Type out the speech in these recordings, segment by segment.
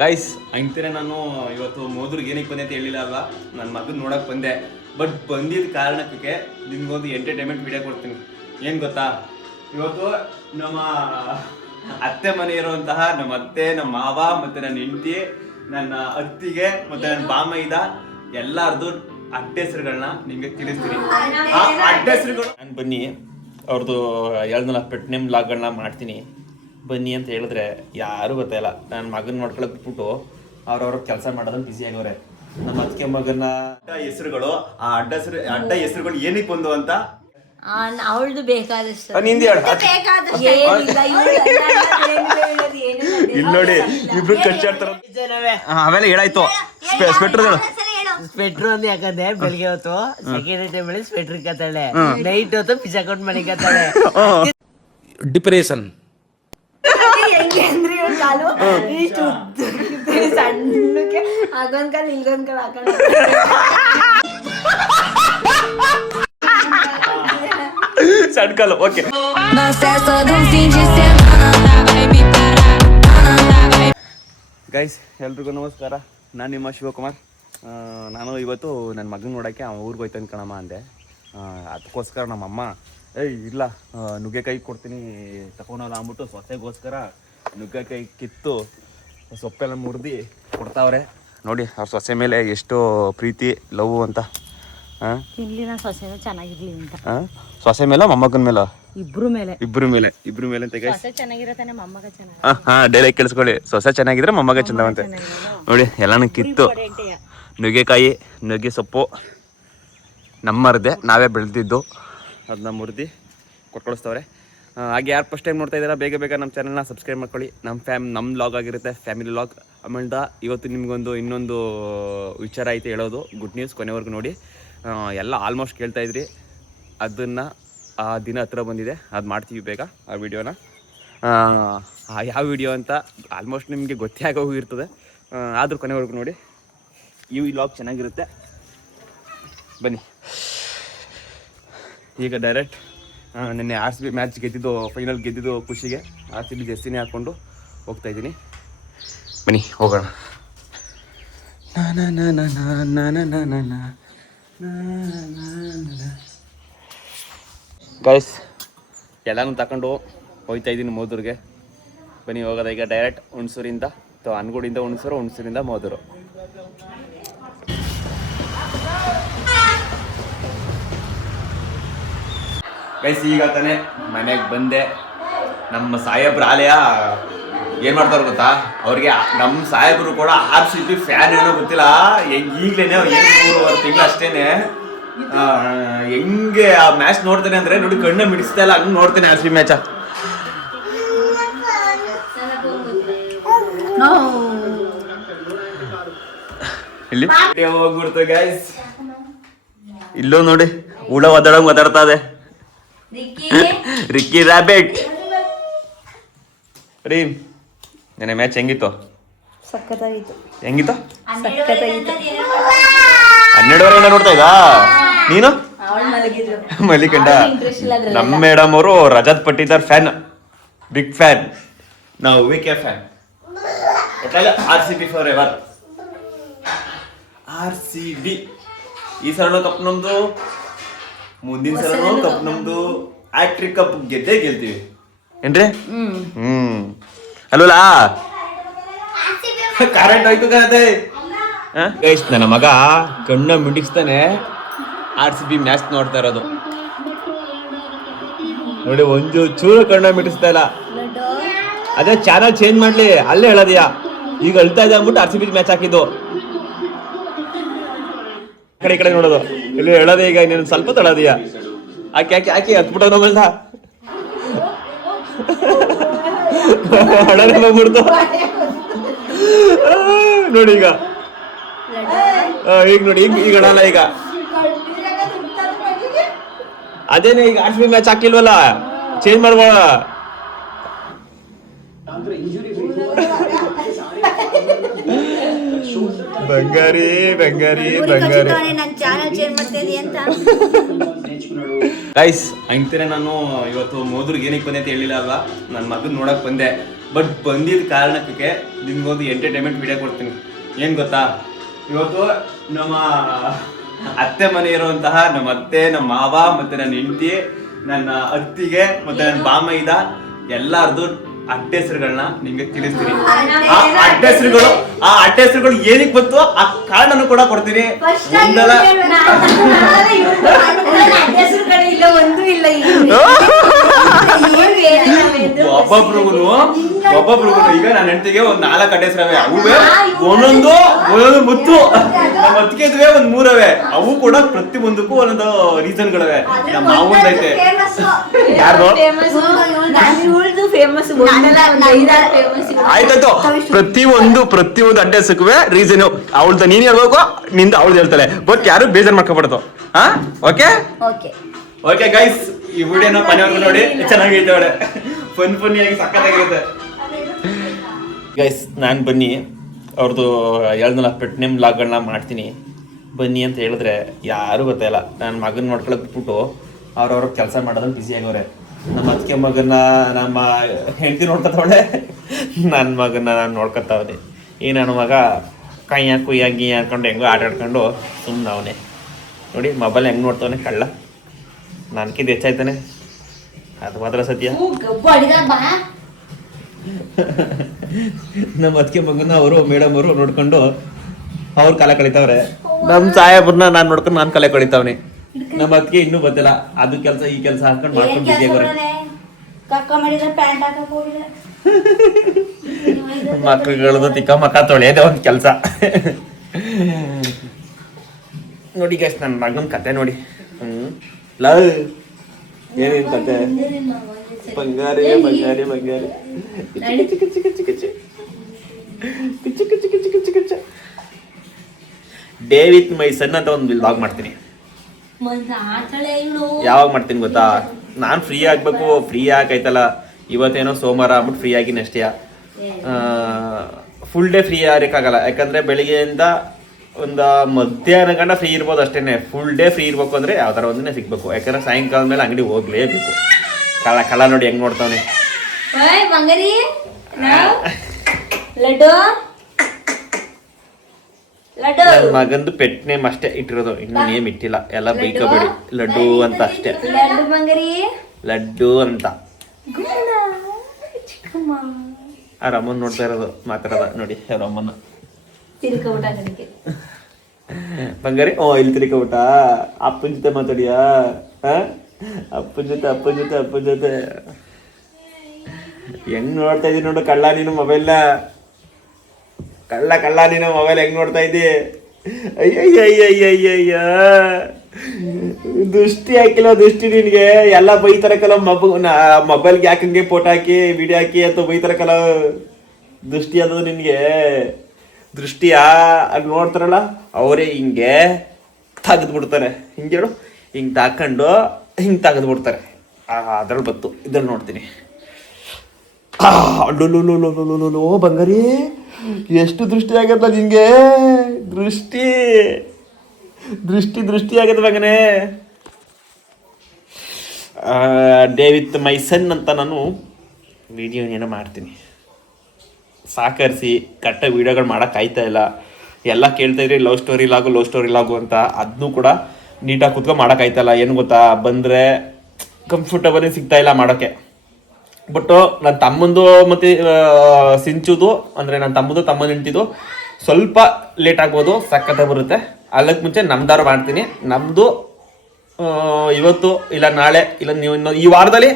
Guys ಅಂತೀರ ನಾನು ಇವತ್ತು ಮೋದ್ರಿಗೆ ಏನಕ್ಕೆ ಬಂದೆ ಅಂತ ಹೇಳಿಲ್ಲ ಅಲ್ವಾ. ನನ್ನ ಮಗನ ನೋಡಕ್ ಬಂದೆ. ಬಟ್ ಬಂದಿದ್ದ ಕಾರಣಕ್ಕೆ ನಿಮ್ಗೊಂದು ಎಂಟರ್ಟೈನ್ಮೆಂಟ್ ವಿಡಿಯೋ ಕೊಡ್ತೀನಿ. ಏನು ಗೊತ್ತಾ, ಇವತ್ತು ನಮ್ಮ ಅತ್ತೆ ಮನೆ ಇರುವಂತಹ ನಮ್ಮ ಅತ್ತೆ, ನಮ್ಮ ಮಾವ ಮತ್ತೆ ನನ್ನ ಹೆಂಡತಿ, ನನ್ನ ಅತ್ತಿಗೆ ಮತ್ತೆ ನನ್ನ ಬಾಮೈದ ಎಲ್ಲಾರ್ದು ಅಡ್ಡ ಹೆಸರುಗಳನ್ನ ನಿಮ್ಗೆ ತಿಳಿಸ್ತೀನಿ. ಆ ಅಡ್ಡ ಹೆಸರುಗಳು ನಾನು ಬನ್ನಿ ಅವ್ರದ್ದು 4 ಪೆಟ್ ನೇಮ್ ಲಾಗ್ಗಳನ್ನ ಮಾಡ್ತೀನಿ ಬನ್ನಿ ಅಂತ ಹೇಳಿದ್ರೆ ಯಾರು ಗೊತ್ತಾಯಿಲ್ಲ. ನನ್ನ ಮಗನ ನೋಡ್ಕೊಳಕ್ ಬಿಟ್ಬಿಟ್ಟು ಅವ್ರವ್ರ ಕೆಲಸ ಮಾಡೋದನ್ನ ಬಿಸಿ ಆಗವ್ರೆ. ನಮ್ಮ ಅತ್ತಿಗೆ ಮಗನ ಹೆಸರುಗಳು, ಆ ಅಡ್ಡ ಹೆಸರುಗಳು ಏನಕ್ಕೆ ಬಂದು ಅಂತ ಅವಳದು ಬೇಕಾದಷ್ಟು ಇಲ್ಲಿ ನೋಡಿ ಇಬ್ರು ಕಚ್ಚಾಡ್ತಾರ. ಆಮೇಲೆ ಹೇಳಾಯ್ತು ಸ್ವೆಟ್ರು ಅಂತ ಯಾಕಂದ್ರೆ ಬೆಳಿಗ್ಗೆ ಹೊತ್ತು ಸೆಕೆಂಡ್ ಟೈಮ್ ಅಲ್ಲಿ ಸ್ವೆಟ್ರ್ ಇಕ್ಕತ್ತಾಳೆ, ನೈಟ್ ಹೊತ್ತು ಪಿಜ್ ಹಾಕೊಂಡ್ ಮಣಿಕತ್ತಾಳೆ. ಡಿಪ್ರೆಷನ್ ಹೆಂಗೆ ಅಂದ್ರೆ ಇವ್ರ ಕಾಲು ಇಷ್ಟು ಸಣ್ಣಕ್ಕೆ ಅದೊಂದ್ ಕಾಲು ಇಲ್ಗೊಂದ್ ಕಾಲು ಹಾಕೊಂಡು ಸಣ್ಣ ಕಾಲು. ಓಕೆ ಗೈಸ್, ಎಲ್ರಿಗೂ ನಮಸ್ಕಾರ. ನಾನು ನಿಮ್ಮ ಶಿವಕುಮಾರ್. ನಾನು ಇವತ್ತು ನನ್ನ ಮಗನ ನೋಡೋಕ್ಕೆ ಅವ್ನು ಊರಿಗೆ ಹೋಯ್ತು ಅನ್ಕೊಳಮ್ಮ ಅಂದೆ. ಅದಕ್ಕೋಸ್ಕರ ನಮ್ಮಮ್ಮ ಇಲ್ಲ ನುಗ್ಗೆಕಾಯಿ ಕೊಡ್ತೀನಿ ತಗೊಂಡಲ್ಲ ಅಂದ್ಬಿಟ್ಟು ಸೊಸೆಗೋಸ್ಕರ ನುಗ್ಗೆಕಾಯಿ ಕಿತ್ತು ಸೊಪ್ಪೆಲ್ಲ ಮುರಿದು ಕೊಡ್ತಾವ್ರೆ. ನೋಡಿ ಅವ್ರ ಸೊಸೆ ಮೇಲೆ ಎಷ್ಟು ಪ್ರೀತಿ ಲವ್ ಅಂತ. ಇಲ್ಲಿನ ಸೊಸೆನೂ ಚೆನ್ನಾಗಿರ್ಲಿ ಅಂತ. ಸೊಸೆ ಮೇಲೆ ಮೊಮ್ಮಗನ ಮೇಲೆ ಇಬ್ರು ಮೇಲೆ ಅಂತ ಗೈಸ್. ಸೊಸೆ ಚೆನ್ನಾಗಿರತ್ತಾನೆ ಮೊಮ್ಮಗ ಚೆನ್ನಾಗಿ. ಡೈಲಾಗ್ ಕೇಳಿಸ್ಕೊಳ್ಳಿ, ಸೊಸೆ ಚೆನ್ನಾಗಿದ್ರೆ ಮೊಮ್ಮಗ ಚಂದವಂತೆ. ನೋಡಿ ಎಲ್ಲಾನು ಕಿತ್ತು ನುಗ್ಗೆಕಾಯಿ, ನುಗ್ಗೆ ಸೊಪ್ಪು ನಮ್ಮರದೆ ನಾವೇ ಬೆಳೆದಿದ್ದು ಅದನ್ನ ಮುರಿದು ಕೊಟ್ಕೊಳಿಸ್ತವ್ರೆ. ಹಾಗೆ ಯಾರು ಫಸ್ಟ್ ಟೈಮ್ ನೋಡ್ತಾ ಇದ್ದೀರಾ ಬೇಗ ನಮ್ಮ ಚಾನಲ್ನ ಸಬ್ಸ್ಕ್ರೈಬ್ ಮಾಡ್ಕೊಳ್ಳಿ. ನಮ್ಮ ಲಾಗ್ ಆಗಿರುತ್ತೆ, ಫ್ಯಾಮಿಲಿ ಲಾಗ್. ಆಮೇಲೆ ಇವತ್ತು ನಿಮಗೊಂದು ಇನ್ನೊಂದು ವಿಚಾರ ಐತೆ ಹೇಳೋದು, ಗುಡ್ ನ್ಯೂಸ್. ಕೊನೆವರೆಗೂ ನೋಡಿ. ಎಲ್ಲ ಆಲ್ಮೋಸ್ಟ್ ಕೇಳ್ತಾಯಿದ್ರಿ, ಅದನ್ನು ಆ ದಿನ ಹತ್ರ ಬಂದಿದೆ, ಅದು ಮಾಡ್ತೀವಿ ಬೇಗ ಆ ವಿಡಿಯೋನ. ಯಾವ ವಿಡಿಯೋ ಅಂತ ಆಲ್ಮೋಸ್ಟ್ ನಿಮಗೆ ಗೊತ್ತೇ ಆಗೋಗಿರ್ತದೆ, ಆದರೂ ಕೊನೆವರೆಗೂ ನೋಡಿ. ಈ ಲಾಗ್ ಚೆನ್ನಾಗಿರುತ್ತೆ, ಬನ್ನಿ. ಈಗ ಡೈರೆಕ್ಟ್ ನಿನ್ನೆ RCB ಮ್ಯಾಚ್ ಗೆದ್ದಿದ್ದು, ಫೈನಲ್ ಗೆದ್ದಿದ್ದು ಖುಷಿಗೆ RCB ಜೆರ್ಸಿನೇ ಹಾಕ್ಕೊಂಡು ಹೋಗ್ತಾಯಿದ್ದೀನಿ. ಬನ್ನಿ ಹೋಗೋಣ. ಗೈಸ್ ಎಲ್ಲನೂ ತಗೊಂಡು ಹೋಗ್ತಾ ಇದ್ದೀನಿ ಮೋದೂರಿಗೆ. ಬನ್ನಿ ಹೋಗೋದ ಈಗ ಡೈರೆಕ್ಟ್ ಹುಣಸೂರಿಂದ, ಅನ್ಗೋಡಿಂದ ಹುಣಸೂರು, ಹುಣಸೂರಿಂದ ಮೋದೂರು. ಗೈಸ್ ಈಗ ತಾನೆ ಮನೆಗೆ ಬಂದೆ. ನಮ್ಮ ಸಾಹೇಬ್ರ ಆಲಯ ಏನು ಮಾಡ್ತಾರೆ ಗೊತ್ತಾ, ಅವ್ರಿಗೆ ನಮ್ಮ ಸಾಹೇಬರು ಕೂಡ RCB ಫ್ಯಾನ್ ಏನೋ ಗೊತ್ತಿಲ್ಲ, ಈಗಲೇ 3 ತಿಂಗಳು ಅಷ್ಟೇನೆ ಹೆಂಗೆ ಆ ಮ್ಯಾಚ್ ನೋಡ್ತೇನೆ ಅಂದ್ರೆ ನೋಡಿ ಕಣ್ಣ ಮಿಡಿಸ್ತಾ ಇಲ್ಲ, ಹಂಗೆ ನೋಡ್ತೇನೆ RCB ಮ್ಯಾಚ. ಇಲ್ಲಿ ಹೋಗ್ಬಿಡ್ತು ಗೈಸ್. ಇಲ್ಲೋ ನೋಡಿ ಹುಳ ಒದ್ದಾಡ್ತಾ ಇದೆ. ರಿಕ್ಕಿ ರಾಬಿಟ್ ರೀ, ನೆನೆ ಮ್ಯಾಚ್ ಹೆಂಗಿತ್ತು? ಸಕ್ಕತ್ತಾಗಿತ್ತು. ಹೆಂಗಿತ್ತು? ಸಕ್ಕತ್ತಾಗಿತ್ತು. 12 ನೋಡ್ತಾ ಇದ್ದಾ ನೀನು? ಮಲಿಕಂಡ. ನಮ್ಮ ಮೇಡಮ್ ಅವರು Rajat Patidar fan, big fan. ನಾವು VK fan. RCB forever. RCB ಈ ಸಲ ಕಪ್ ನಮ್ದು, ಮುಂದಿನ ಸಲ ಕಪ್ ನಮ್ದು. ಆಕ್ಟ್ರಿಕ್ ಕಪ್ ಗೆಲ್ತೀವಿ ಏನ್ರಿ? ಅಲ್ವಲ್ಲ? ಕರೆಂಟ್ ಹೋಯ್ತು ಕತೆ. ನನ್ನ ಮಗ ಕಣ್ಣ ಮಿಡಿಸ್ತಾನೆ RCB ಮ್ಯಾಚ್ ನೋಡ್ತಾ ಇರೋದು ನೋಡಿ, ಒಂದು ಚೂರು ಕಣ್ಣ ಮಿಡಿಸ್ತಾ ಇಲ್ಲ. ಅದೇ ಚಾನಲ್ ಚೇಂಜ್ ಮಾಡ್ಲಿ, ಅಲ್ಲೇ ಹೇಳೋದಿಯಾ ಈಗ ಅಳ್ತಾ ಇದೆ ಅಂದ್ಬಿಟ್ಟು RCB ಮ್ಯಾಚ್ ಹಾಕಿದ್ದು. ಈ ಕಡೆ ನೋಡೋದು, ಇಲ್ಲಿ ಹೇಳೋದೇ ಈಗ ನೀನು ಸ್ವಲ್ಪ ತಳೋದಿಯಾ, ಹಾಕಿ ಹತ್ಬಿಟ್ಟದ ನಮ್ಮಲ್ಲ ಹಣನೆ ಬಂದ್ಬಿಡ್ತು ನೋಡಿ. ಈಗ ನೋಡಿ ಈಗ ಹಣಲ್ಲ. ಈಗ ಅದೇನೆ, ಈಗ RCB ಮ್ಯಾಚ್ ಹಾಕಿಲ್ವಲ್ಲ, ಚೇಂಜ್ ಮಾಡ್ಬೋಣ. ಬಂಗಾರಿ ಗೈಸ್ ಅಂತೀರ ನಾನು ಇವತ್ತು ಮೋದ್ರಿಗೆ ಏನಕ್ಕೆ ಬಂದೆ ಅಂತ ಹೇಳಿಲ್ಲ ಅಲ್ವಾ. ನನ್ನ ಮಗನ ನೋಡಕ್ ಬಂದೆ. ಬಟ್ ಬಂದಿದ್ದ ಕಾರಣಕ್ಕೆ ನಿಮ್ಗೊಂದು ಎಂಟರ್ಟೈನ್ಮೆಂಟ್ ವಿಡಿಯೋ ಕೊಡ್ತೀನಿ. ಏನು ಗೊತ್ತಾ, ಇವತ್ತು ನಮ್ಮ ಅತ್ತೆ ಮನೆ ಇರುವಂತಹ ನಮ್ಮ ಅತ್ತೆ, ನಮ್ಮ ಮಾವ, ಮತ್ತೆ ನನ್ನ ಹೆಂಡತಿ, ನನ್ನ ಅತ್ತಿಗೆ, ಮತ್ತೆ ನನ್ನ ಬಾಮೈದ ಎಲ್ಲಾರ್ದು ಅಡ್ಡೆಸರುಗಳನ್ನ ನಿಮ್ಗೆ ತಿಳಿಸ್ತೀನಿ. ಆ ಅಡ್ಡೆಸರುಗಳು ಏನಕ್ಕೆ ಬಂತು ಆ ಕಾರಣನೂ ಕೂಡ ಕೊಡ್ತೀನಿ. ಒಬ್ಬೊಬ್ರಿಗೂ ಈಗ ನನ್ನ ಹೆಂಡತಿಗೆ ಒಂದ್ 4 ಅಡ್ಡೆಸರವೆ. ಅವೇ ಒಂದೊಂದು ಮುತ್ತು. ನಮ್ಮ ಅತ್ತಿಗೆದುವೆ ಒಂದ್ 3 ಅವೆ. ಅವು ಕೂಡ ಪ್ರತಿ ಒಂದಕ್ಕೂ ಒಂದೊಂದು ರೀಸನ್ಗಳವೆ. ನಮ್ಮ ಮಾವಂದೈತೆ ಯಾರ್ದು ಆಯ್ತಾಯ್ತು. ಪ್ರತಿಯೊಂದು ಅಡ್ಡೆಸಕ್ಕೂ ರೀಸನ್ ಅವಳ್ದ ನೀನ್ ಹೇಳ್ಬೇಕು, ನಿಂದ ಅವಳ್ದು ಹೇಳ್ತಾಳೆ. ಬಟ್ ಯಾರು ಬೇಜಾರ್ ಮಾಡ್ಕೊಬಾರ್ದು. ಹಾ, ಓಕೆ ಓಕೆ ಗೈಸ್, ಈ ವಿಡಿಯೋನ ಮನೆಯವ್ರಿಗೆ ನೋಡಿ. ಚೆನ್ನಾಗೈತೆ ಅವಳೆ, ಫನ್ನಿಯಾಗಿ ಸಕ್ಕತ್ತಾಗಿರುತ್ತೆ ಗೈಸ್. ನಾನು ಬನ್ನಿ ಅವ್ರದ್ದು ಹೇಳ್ದಲ್ಲ ಪೆಟ್ನೆಮ್ ವ್ಲಾಗ್ಗಳನ್ನ ಮಾಡ್ತೀನಿ ಬನ್ನಿ ಅಂತ ಹೇಳಿದ್ರೆ ಯಾರು ಗೊತ್ತಾಯಿಲ್ಲ. ನನ್ನ ಮಗನ ನೋಡ್ಕೊಳಕ್ ಬಿಟ್ಬಿಟ್ಟು ಅವ್ರವ್ರ ಕೆಲಸ ಮಾಡೋದ್ರಲ್ಲಿ ಬ್ಯುಸಿ ಆಗವ್ರೆ. ನಮ್ಮ ಅತ್ತಿಗೆ ಮಗನ ನಮ್ಮ ಹೆಂಡತಿ ನೋಡ್ಕೊತಾವಳೆ, ನನ್ನ ಮಗನ ನಾನು ನೋಡ್ಕೊತಾವನೆ. ಈ ನನ್ನ ಮಗ ಕೈಯ ಕುಯ್ಯಾಗಿ ಅನ್ಕೊಂಡು ಹೆಂಗೋ ಆಟ ಆಡ್ಕೊಂಡು ಸುಮ್ಮನೆ ಅವನೇ. ನೋಡಿ ಮೊಬೈಲ್ ಹೆಂಗೆ ನೋಡ್ತಾವನೆ ಕಳ್ಳ. ನನ್ಕಿಂತ ಹೆಚ್ಚಾಯ್ತಾನೆ, ಅದು ಮಾತ್ರ ಸತ್ಯ. ನಮ್ಮ ಅತ್ತಿಗೆ ಮಗನ ಅವರು ಮೇಡಮ್ ಅವರು ನೋಡ್ಕೊಂಡು ಅವ್ರ ಕಾಲ ಕಳಿತಾವ್ರೆ. ನಮ್ಮ ಸಾಹೇಬ್ರನ್ನ ನಾನು ನೋಡ್ಕೊಂಡು ನಾನು ಕಾಲ ಕಳಿತಾವ್ನಿ. ನಮ್ಮ ಅತ್ತಿಗೆ ಇನ್ನೂ ಗೊತ್ತಿಲ್ಲ, ಅದು ಕೆಲಸ ಈ ಕೆಲಸ ಹಾಕೊಂಡು ಮಾಡ್ಕೊಂಡು ಮಕ್ಕಳುಗಳದ್ದು ತಿಕ್ಕ ಮಕ್ಕ ತೊಳೆಯೋದೇ ಒಂದು ಕೆಲಸ. ನೋಡಿ ಗೈಸ್, ನನ್ನ ಮಗನ ಕತೆ ನೋಡಿ. ಲವ್ ಏನೇನು ಕತೆ, ಬಂಗಾರಿ ಬಂಗಾರಿ ಬಂಗಾರಿ ಡೇ ವಿತ್ ಮೈ ಸನ್ ಅಂತ ಒಂದು ವ್ಲಾಗ್ ಮಾಡ್ತೀನಿ. ಯಾವಾಗ ಮಾಡ್ತೀನಿ ಗೊತ್ತಾ, ನಾನು ಫ್ರೀ ಆಗ್ಬೇಕು. ಫ್ರೀ ಆಗೈತಲ್ಲ, ಇವತ್ತೇನೋ ಸೋಮವಾರ ಆಗ್ಬಿಟ್ಟು ಫ್ರೀ ಆಗಿನ ಅಷ್ಟೇ. ಫುಲ್ ಡೇ ಫ್ರೀ ಆಗಕ್ಕಾಗಲ್ಲ, ಯಾಕಂದ್ರೆ ಬೆಳಿಗ್ಗೆಯಿಂದ ಒಂದು ಮಧ್ಯಾಹ್ನ ಗಂಟ ಫ್ರೀ ಇರ್ಬೋದು ಅಷ್ಟೇನೆ. ಫುಲ್ ಡೇ ಫ್ರೀ ಇರ್ಬೇಕು ಅಂದ್ರೆ ಯಾವ ಥರ ಒಂದನ್ನೇ ಸಿಗ್ಬೇಕು, ಯಾಕಂದ್ರೆ ಸಾಯಂಕಾಲದ ಮೇಲೆ ಅಂಗಡಿ ಹೋಗ್ಲೇಬೇಕು. ಕಳ್ಳ ನೋಡಿ ಹೆಂಗ್ ನೋಡ್ತಾವನೆ. ಮಗಂದು ಪೆಟ್ ನೇಮ್ ಅಷ್ಟೇ ಇಟ್ಟಿರೋದು, ಇನ್ನು ನೇಮ್ ಇಟ್ಟಿಲ್ಲ. ಎಲ್ಲ ಬೈಕಬೇಡಿ, ಲಡ್ಡು ಅಂತ ಅಷ್ಟೇ. ಲಡ್ಡು ಅಂತ ಆ ರಮ್ಮನ್ ನೋಡ್ತಾ ಇರೋದು, ಮಾತಾಡೋದ ನೋಡಿ ರಮ್ಮನ್ನ. ಬಂಗಾರಿ ಇಲ್ಲಿ ತಿರ್ಕೊಬಿಟ್ಟ. ಅಪ್ಪನ ಜೊತೆ ಮಾತಾಡಿಯಾ? ಅಪ್ಪನ ಜೊತೆ ಹೆಂಗ್ ನೋಡ್ತಾ ಇದೀನಿ ನೋಡು ಕಳ್ಳ ನೀನು ಮೊಬೈಲ್ನ. ಕಳ್ಳ ನೀನು ಮೊಬೈಲ್ ಹೆಂಗ್ ನೋಡ್ತಾ ಇದ್ದಿ? ಅಯ್ಯಯ್ಯಯ್ಯಯ್ಯಯ್ಯ, ದೃಷ್ಟಿ ಹಾಕಿಲ್ಲ ದೃಷ್ಟಿ ನಿನ್ಗೆ. ಎಲ್ಲ ಬೈತಾರ ಕಲ ಮೊಬೈಲ್ಗೆ ಯಾಕಂಗೆ ಫೋಟೋ ಹಾಕಿ ವಿಡಿಯೋ ಹಾಕಿ ಅಂತ ಬೈತಾರ ಕಲ. ದೃಷ್ಟಿ ಅದು ನಿನ್ಗೆ ದೃಷ್ಟಿಯಾ? ಅಲ್ಲಿ ನೋಡ್ತಾರಲ್ಲ ಅವರೇ ಹಿಂಗೆ ತೆಗೆದು ಬಿಡ್ತಾರೆ. ಹಿಂಗೆ ಹೇಳು, ಹಿಂಗೆ ತಾಕೊಂಡು ಹಿಂಗೆ ತೆಗೆದು ಬಿಡ್ತಾರೆ. ಅದ್ರಲ್ಲಿ ಬತ್ತು, ಇದ್ರಲ್ಲಿ ನೋಡ್ತೀನಿ. ಓ ಬಂಗಾರಿ, ಎಷ್ಟು ದೃಷ್ಟಿ ಆಗತ್ತ ನಿನ್ಗೆ? ದೃಷ್ಟಿ ಆಗತ್ತ ಮಗನೇ. ಡೇ ವಿತ್ ಮೈ ಸನ್ ಅಂತ ನಾನು ವಿಡಿಯೋ ಏನೋ ಮಾಡ್ತೀನಿ. ಸಾಕರಿಸಿ ಕಟ್ಟ ವಿಡಿಯೋಗಳು ಮಾಡೋಕೆ ಆಯ್ತಾ ಇಲ್ಲ. ಎಲ್ಲ ಕೇಳ್ತಾ ಇದ್ರಿ ಲವ್ ಸ್ಟೋರಿ ಲಾಗು ಅಂತ. ಅದನ್ನೂ ಕೂಡ ನೀಟಾಗಿ ಕುತ್ಕೊಂಡು ಮಾಡೋಕ್ಕಾಯ್ತಲ್ಲ. ಏನು ಗೊತ್ತಾ, ಬಂದರೆ ಕಂಫರ್ಟಬಲಿ ಸಿಗ್ತಾ ಇಲ್ಲ ಮಾಡೋಕ್ಕೆ. ಬಟ್ ನನ್ನ ತಮ್ಮಂದು ಮತ್ತು ಸಿಂಚುದು ಅಂದರೆ ನನ್ನ ತಮ್ಮನ ಹೆಂಡ್ತಿದು ಸ್ವಲ್ಪ ಲೇಟ್ ಆಗ್ಬೋದು, ಸಖತ್ತಾಗಿ ಬರುತ್ತೆ. ಅಲ್ಲಕ್ಕೆ ಮುಂಚೆ ನಮ್ದಾರು ಮಾಡ್ತೀನಿ. ನಮ್ಮದು ಇವತ್ತು ಇಲ್ಲ ನಾಳೆ ಇಲ್ಲ ನೀವು ಈ ವಾರದಲ್ಲಿ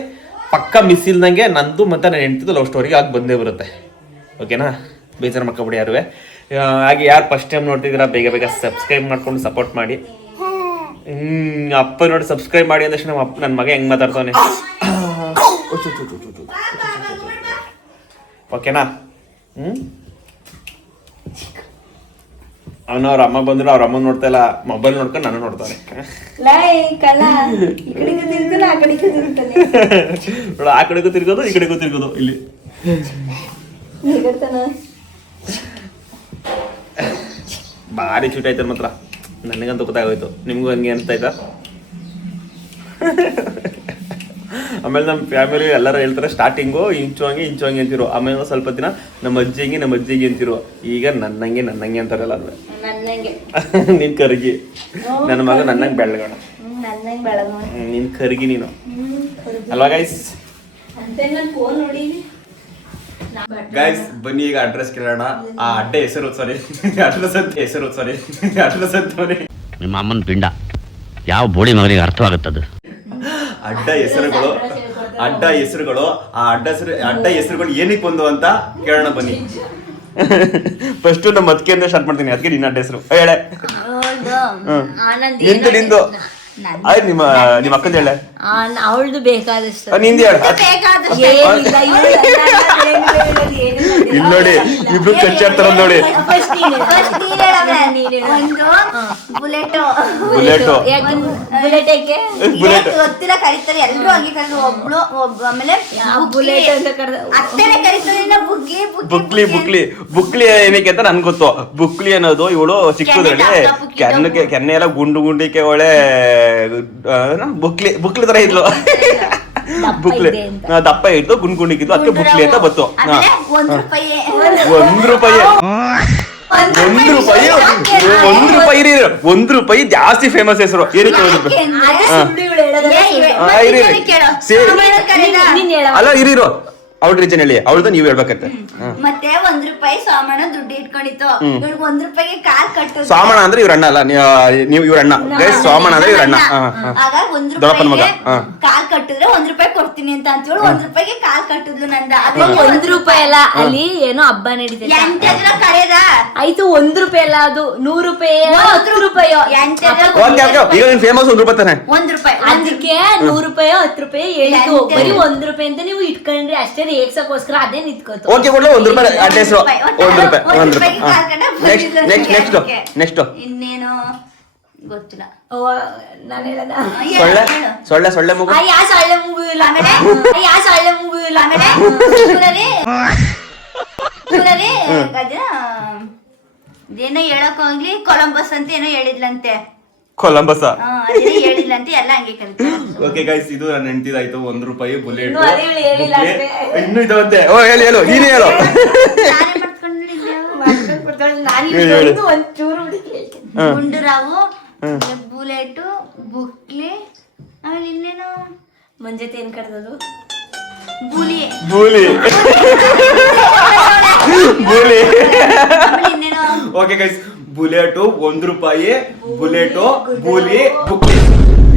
ಪಕ್ಕ ಮಿಸ್ ಇಲ್ದಂಗೆ ನಂದು ಮತ್ತು ನನ್ನ ಹೆಂಡ್ತಿದು ಲವ್ ಸ್ಟೋರಿಗೆ ಆಗಿ ಬಂದೇ ಬರುತ್ತೆ. ಓಕೆನಾ? ಬೇಜಾರು ಮಾಡ್ಕೊಬಿಡಿ ಯಾರು. ಹಾಗೆ ಯಾರು ಫಸ್ಟ್ ಟೈಮ್ ನೋಡ್ತಿದ್ದೀರಾ ಬೇಗ ಸಬ್ಸ್ಕ್ರೈಬ್ ಮಾಡ್ಕೊಂಡು ಸಪೋರ್ಟ್ ಮಾಡಿ. ಅಪ್ಪ ನೋಡಿ ಸಬ್ಸ್ಕ್ರೈಬ್ ಮಾಡಿ ಅಂದಷ್ಟು ನನ್ನ ಮಗ ಹೆಂಗೆ ಮಾತಾಡ್ತಾನೆ. ಓಕೆನಾ? ಅವನವ್ರ ಅಮ್ಮ ಬಂದ್ರು, ಅವ್ರ ಅಮ್ಮ ನೋಡ್ತಾ ಇಲ್ಲ, ಮೊಬೈಲ್ ನೋಡ್ಕೊಂಡು ನಾನು ನೋಡ್ತಾನೆ. ಆ ಕಡೆಗೂ ತಿರ್ಗೋದು ಈ ಕಡೆಗೂ ತಿರ್ಗೋದು. ಇಲ್ಲಿ ಭಾರಿ ಚೂಟ್ ಆಯ್ತು ಮಾತ್ರ. ನನಗಂತೂ ಗೊತ್ತಾಗೋಯ್ತು, ನಿಮ್ಗೂ ಹಂಗೆ ಅನಿಸ್ತಾ ಇದ್ದ? ಆಮೇಲೆ ನಮ್ಮ ಫ್ಯಾಮಿಲಿ ಎಲ್ಲರೂ ಹೇಳ್ತಾರೆ ಸ್ಟಾರ್ಟಿಂಗು ಇಂಚು ಹಂಗೆ ಅಂತಿರು, ಆಮೇಲೆ ಸ್ವಲ್ಪ ದಿನ ನಮ್ಮ ಅಜ್ಜಿಗೆ ಅಂತಿರು, ಈಗ ನನ್ನಂಗೆ ಅಂತಾರಲ್ಲ ಅಂದ್ರೆ ನನ್ನಂಗೆ ನೀನ್ ಕರ್ಗಿ, ನನ್ನ ಮಗ ನನ್ನಂಗೆ ಬೆಳಗೋಣ, ನನ್ನಂಗೆ ಬೆಳಗೋಣ, ನೀನ್ ಕರ್ಗಿ ನೀನು ಅಲ್ವಾ ಗೈಸ್? ಅಂತ ನಾನು ಫೋನ್ ನೋಡಿನಿ ಗೈಸ್ ಬನ್ನಿ ಈಗ ಅಡ್ರೆಸ್ ಕೇಳೋಣ. ಆ ಅಡ್ಡ ಹೆಸರು ಸಾರಿ ಅಡ್ರೆಸ್ ಅಂತವನೇ ನಿಮ್ಮ ಅಮ್ಮನ ಪಿಂಡ ಯಾವ ಬೋಳಿ ಮಗನಿಗೆ ಅರ್ಥವಾಗುತ್ತದು. ಅಡ್ಡ ಹೆಸರುಗಳು ಆ ಅಡ್ಡ ಹೆಸರುಗಳು ಏನಕ್ಕೆ ಬಂದು ಅಂತ ಕೇಳೋಣ ಬನ್ನಿ. ಫಸ್ಟ್ ನಮ್ಮ ಅದಕ್ಕೆ ಸ್ಟಾರ್ಟ್ ಮಾಡ್ತೀನಿ. ಅದಕ್ಕೆ ನಿನ್ನ ಅಡ್ಡ ಹೆಸರು ಹೇಳೆ. ನಿಂದು ಆಯ್ತು, ನಿಮ್ಮ ಅಕ್ಕಂದ ಹೇಳೆ. ಅವಳದು ಬೇಕಾದಷ್ಟು ನಿಂದು ಹೇಳ. ಇಲ್ಲಿ ನೋಡಿ ಇಬ್ರು ಕಚ್ಚಾಡ್ತಾರ ನೋಡಿ. ಬುಲೆಟ್ ಗೊತ್ತಿಲ್ಲ ಕರೀತಾರೆ ಎಲ್ರು ಹಂಗೆ ಕರೆದು ಒಬ್ಳು ಆಮೇಲೆ ಬುಲೆಟ್ ಅಂತ ಅತ್ತೆನೆ ಕರೀತಾರೆ ಬುಕ್ಲಿ ಏನಕ್ಕೆ ಅಂತ ನನ್ಗೆ ಗೊತ್ತು. ಬುಕ್ಲಿ ಅನ್ನೋದು ಇವಳು ಚಿಕ್ಕದ್ರಲ್ಲಿ ಕೆನ್ನೆ ಎಲ್ಲ ಗುಂಡಿಕೆ ಒಳ್ಳೆ ಬುಕ್ಲಿ ತರ ಇದ್ಲು. ಬುಕ್ಲಿ ದಪ್ಪ ಇದ್ದು ಗುಂಡಿಗಿದ್ದು ಅದಕ್ಕೆ ಬುಕ್ಲಿ ಅಂತ ಬತ್ತು. ಒಂದು ರೂಪಾಯಿ ಜಾಸ್ತಿ ಫೇಮಸ್ ಹೆಸರು ಏನಕ್ಕೆ? ಅಲ್ಲ ಇರಿರೋ ಅವ್ಳ ರೀಸನ್ ಹೇಳಿ, ಅವಳ್ದು ನೀವ್ ಹೇಳ್ಬೇಕಂತೆ. ಮತ್ತೆ ₹1 ಸಾಮಾನ ದುಡ್ಡು ಇಟ್ಕೊಂಡಿತ್ತು, ₹1 ಕಾಲ್ ಕಟ್ಟೋದು. ಸಾಮಣ ಅಂದ್ರೆ ಇವ್ರ ಅಣ್ಣ ಅಲ್ಲ, ನೀವು ಇವ್ರ ಅಣ್ಣ. ಸಾಮಣ ಅಂದ್ರೆ ಇವ್ರ ಅಣ್ಣ. ಆಗ ₹1 ಕಾಲ್ ಕಟ್ಟಿದ್ರೆ ₹1 ಕೊಡ್ತೀನಿ ಅಂತ ಅಂತೇಳಿ ₹1 ಕಾಲ್ ಕಟ್ಟಿದ್ಲು ನಂದ. ₹1 ಅಲ್ಲ, ಅಲ್ಲಿ ಏನೋ ಹಬ್ಬ ನಡೀತಿದೆ. ಕರೆಯದ ಆಯ್ತು ₹1 ಅಲ್ಲ, ಅದು ₹100 ₹10. ಈಗ ನೀನ್ ಫೇಮಸ್ ₹1 ತಾನೆ. ₹1 ಅದಕ್ಕೆ ₹100 ₹10 ಹೇಳಿದ್ದು. ಬರೀ ₹1 ಅಂತ ನೀವು ಇಟ್ಕೊಂಡ್ರಿ ಅಷ್ಟೇ, ರೇಗ್ಸಕ್ಕೋಸ್ಕರ ಅದೇ ನಿಂತ್ಕೋತು. ಓಕೆ ಕೊಡ್ಲ ₹1 ಅಡ್ಡ ಹೆಸರು. ₹1 ನೆಕ್ಸ್ಟ್ ಇನ್ನೇನು ಗೊತ್ತಿಲ್ಲ. ನಾನು ಹೇಳದ ಸೊಳ್ಳೆ ಮಗು. ಯಾ ಸೊಳ್ಳೆ ಮೂಗು ಇಲ್ಲ, ಸೊಳ್ಳೆ ಮೂಗು ಇಲ್ಲ. ಏನೋ ಹೇಳಕ್ ಹೋಗ್ಲಿ ಕೊಲಂಬಸ್ ಅಂತ ಏನೋ ಹೇಳಿದ್ಲಂತೆ. ಕೊಲಂಬಸ ಹೇಳಿದ್ಲಂತೆ, ಎಲ್ಲ ಹಂಗೆ ಕರೀತಾರೆ. ಓಕೆ ಗೈಸ್, ಇದು ನನ್ನ ಹೆಂಡತಿದಾಯ್ತು. ₹1 ಬುಲೆಟ್. ಇನ್ನು ಇನ್ನು ಇದಾವಂತೆ. ಓ ಹೇಳಿ ನೀನೇ ಹೇಳು. ಒಂಚೂರು ಗುಂಡುರಾವು, ಬುಲೆಟ್, ಬುಕ್ಲಿ, ಆಮೇಲೆ ಇನ್ನೇನು ಮಂಜತೆ ಏನ್ ಕಡ್ದದು? ಬುಲಿ. ಇನ್ನೇನು ಓಕೆ ಗೈಸ್, ಬುಲೆಟ್ ₹1, ಬುಲೆಟ್, ಬೂಲಿ, ಬುಕ್ಲಿ,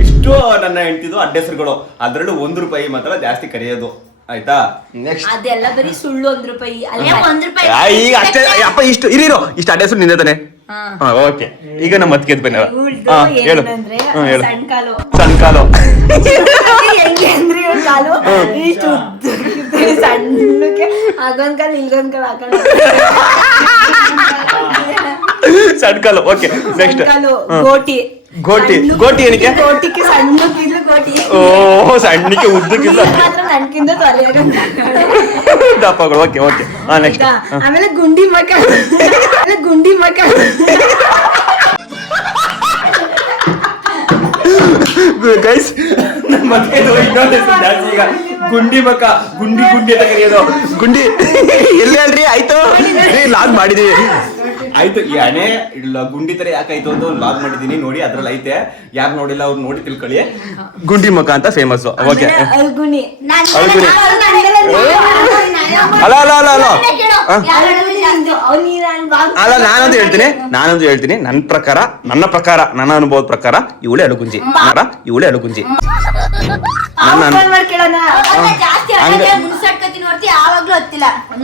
ಇಷ್ಟು ನನ್ನ ಹೆಂಡತಿದು ಅಡ್ಡ ಹೆಸರುಗಳು. ಅದ್ರಲ್ಲೂ ₹1 ಮಾತ್ರ ಜಾಸ್ತಿ ಕರೆಯೋದು. ಆಯ್ತಾ? ನೆಕ್ಸ್ಟ್ ಅದೆಲ್ಲ ಬರೀ ಸುಳ್ಳು. ₹1 ಅಲ್ಲಿ ₹1 ಈಗ ಅಷ್ಟೇ ಅಪ್ಪ. ಇಷ್ಟು ಅಡ್ಡ ಹೆಸರು ನಿಂದೆ ತಾನೆ. ಓಕೆ, ಈಗ ನಮ್ಮ ಮತ್ಗೆ ಬನ್ನಿ. ಹೇಳು. ಸಣ್ಣ ಕಾಲು ಹೆಂಗೆ ಅಂದ್ರೆ ಇವ್ರ ಕಾಲು ಇಷ್ಟು ಸಣ್ಣಕ್ಕೆ ಅದೊಂದ್ ಕಾಲು ಇಲ್ಗೊಂದ್ ಕಾಲು ಹಾಕೊಂಡು ಸಣ್ಣ ಕಾಲು. ಓಕೆ ನೆಕ್ಸ್ಟ್ ಗೋಟಿ ಏನಕ್ಕೆ? ಗೋಟಿಗೆ ಸಣ್ಣಕ್ಕಿದ್ಲು ಗೋಟಿ. ಓ ಸಣ್ಣಕ್ಕೆ ಉದ್ದಕ್ಕಿಲ್ಲ ಮಾತ್ರ ನನ್ಕಿಂತ ದಪ್ಪಗಳು. Okay next. ಆಮೇಲೆ ಗುಂಡಿ ಮಕ ಗೈಸ್ ಮತ್ತೆ ಇನ್ನೊಂದು ಹೆಸರು ಜಾಸ್ತಿ ಈಗ. ಗುಂಡಿ ಮಕ, ಗುಂಡಿ ಅಂತ ಕರೆಯೋದು. ಗುಂಡಿ ಎಲ್ಲಿ ಅಲ್ರಿ? ಆಯ್ತು ಲಾಗ್ ಮಾಡಿದೀವಿ. ಆಯ್ತು, ಈ ಹಣೆ ಗುಂಡಿ ತರ ಯಾಕಾಯ್ತು ಅಂತ ಒಂದು ಲಾಗ್ ಮಾಡಿದೀನಿ, ನೋಡಿ ಅದ್ರಲ್ಲಿ ಐತೆ. ಯಾರು ನೋಡಿಲ್ಲ ಅವ್ರು ನೋಡಿ ತಿಳ್ಕೊಳ್ಳಿ. ಗುಂಡಿ ಮಕ ಅಂತ ಫೇಮಸ್. ಓಕೆ ಅಲ್ಗುಣಿ. ಅಲ್ಲ ನಾನಂದು ಹೇಳ್ತೀನಿ ನನ್ನ ಪ್ರಕಾರ ನನ್ನ ಅನುಭವದ ಪ್ರಕಾರ ಇವಳೆ ಅಳುಗುಂಜಿ.